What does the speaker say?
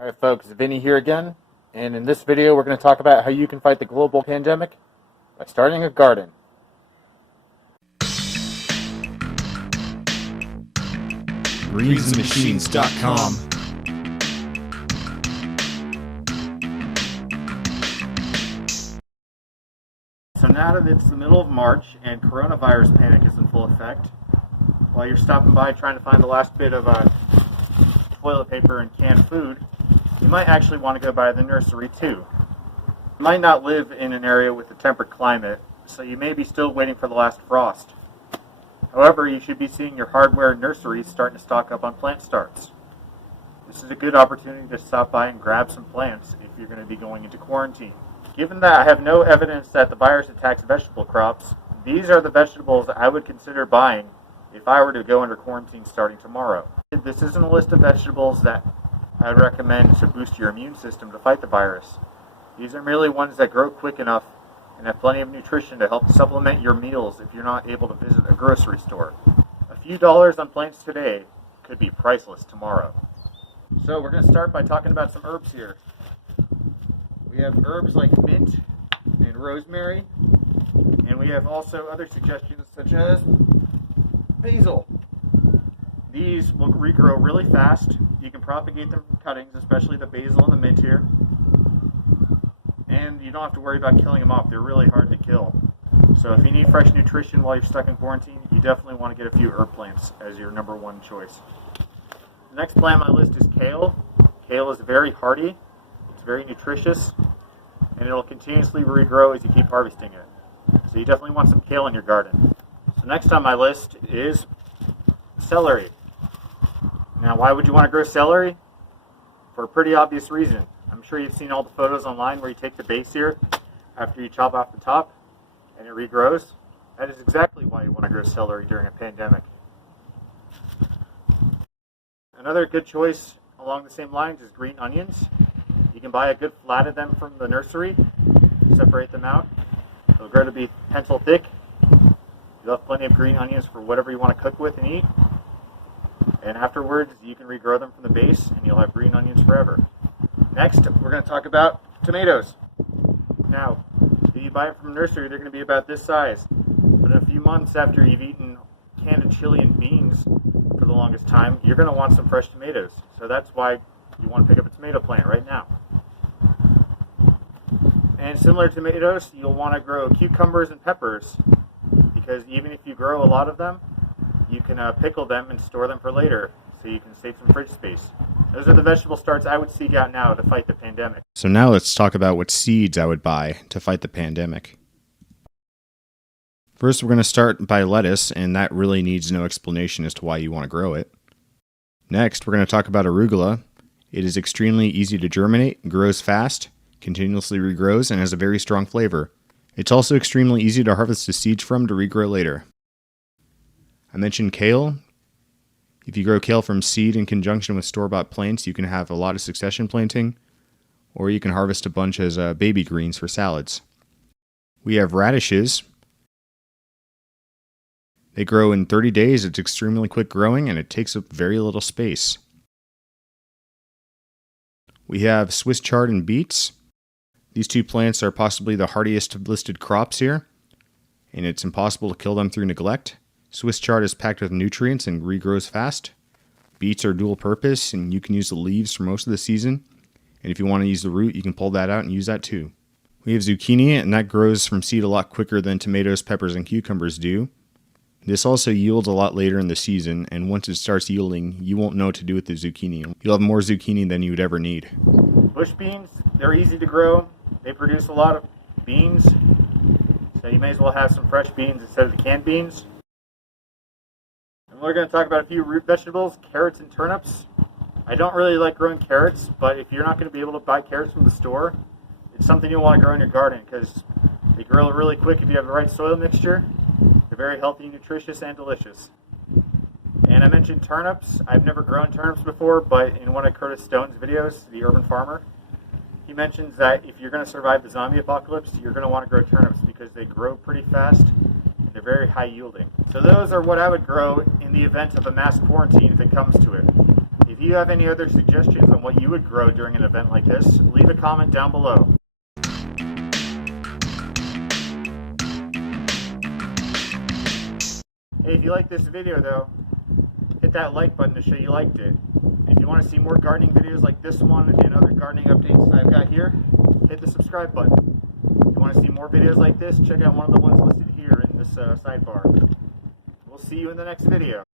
Alright folks, Vinny here again, and in this video we're going to talk about how you can fight the global pandemic by starting a garden. greensandmachines.com. So now that it's the middle of March and coronavirus panic is in full effect, while you're stopping by trying to find the last bit of toilet paper and canned food, you might actually want to go by the nursery too. You might not live in an area with a temperate climate, so you may be still waiting for the last frost. However, you should be seeing your hardware nurseries starting to stock up on plant starts. This is a good opportunity to stop by and grab some plants if you're going to be going into quarantine. Given that I have no evidence that the virus attacks vegetable crops, these are the vegetables that I would consider buying if I were to go under quarantine starting tomorrow. This isn't a list of vegetables that I would recommend to boost your immune system to fight the virus. These are merely ones that grow quick enough and have plenty of nutrition to help supplement your meals if you're not able to visit a grocery store. A few dollars on plants today could be priceless tomorrow. So we're going to start by talking about some herbs here. We have herbs like mint and rosemary, and we have also other suggestions such as basil. These will regrow really fast. You can propagate them from cuttings, especially the basil and the mint here. And you don't have to worry about killing them off. They're really hard to kill. So if you need fresh nutrition while you're stuck in quarantine, you definitely want to get a few herb plants as your number one choice. The next plant on my list is kale. Kale is very hardy, it's very nutritious, and it'll continuously regrow as you keep harvesting it. So you definitely want some kale in your garden. So next on my list is celery. Now, why would you want to grow celery? For a pretty obvious reason. I'm sure you've seen all the photos online where you take the base here after you chop off the top and it regrows. That is exactly why you want to grow celery during a pandemic. Another good choice along the same lines is green onions. You can buy a good flat of them from the nursery, separate them out. They'll grow to be pencil thick. You'll have plenty of green onions for whatever you want to cook with and eat. And afterwards, you can regrow them from the base and you'll have green onions forever. Next, we're going to talk about tomatoes. Now, if you buy it from a nursery, they're going to be about this size. But in a few months after you've eaten canned chili and beans for the longest time, you're going to want some fresh tomatoes. So that's why you want to pick up a tomato plant right now. And similar to tomatoes, you'll want to grow cucumbers and peppers, because even if you grow a lot of them, you can pickle them and store them for later, so you can save some fridge space. Those are the vegetable starts I would seek out now to fight the pandemic. So now let's talk about what seeds I would buy to fight the pandemic. First, we're going to start by lettuce, and that really needs no explanation as to why you want to grow it. Next, we're going to talk about arugula. It is extremely easy to germinate, grows fast, continuously regrows, and has a very strong flavor. It's also extremely easy to harvest the seeds from to regrow later. I mentioned kale. If you grow kale from seed in conjunction with store-bought plants, you can have a lot of succession planting, or you can harvest a bunch as baby greens for salads. We have radishes. They grow in 30 days. It's extremely quick growing, and it takes up very little space. We have Swiss chard and beets. These two plants are possibly the hardiest listed crops here, and it's impossible to kill them through neglect. Swiss chard is packed with nutrients and regrows fast. Beets are dual purpose, and you can use the leaves for most of the season. And if you want to use the root, you can pull that out and use that too. We have zucchini, and that grows from seed a lot quicker than tomatoes, peppers, and cucumbers do. This also yields a lot later in the season, and once it starts yielding, you won't know what to do with the zucchini. You'll have more zucchini than you would ever need. Bush beans, they're easy to grow. They produce a lot of beans, so you may as well have some fresh beans instead of the canned beans. And we're going to talk about a few root vegetables, carrots and turnips. I don't really like growing carrots, but if you're not going to be able to buy carrots from the store, it's something you'll want to grow in your garden because they grow really quick if you have the right soil mixture. They're very healthy, nutritious, and delicious. And I mentioned turnips. I've never grown turnips before, but in one of Curtis Stone's videos, The Urban Farmer, he mentions that if you're going to survive the zombie apocalypse, you're going to want to grow turnips because they grow pretty fast and they're very high yielding. So those are what I would grow in the event of a mass quarantine if it comes to it. If If you have any other suggestions on what you would grow during an event like this, leave a comment down below. Hey, if you like this video though, hit that like button to show you liked it. If you want to see more gardening videos like this one and other gardening updates that I've got here, hit the subscribe button. If you want to see more videos like this, check out one of the ones listed here in this sidebar. We'll see you in the next video.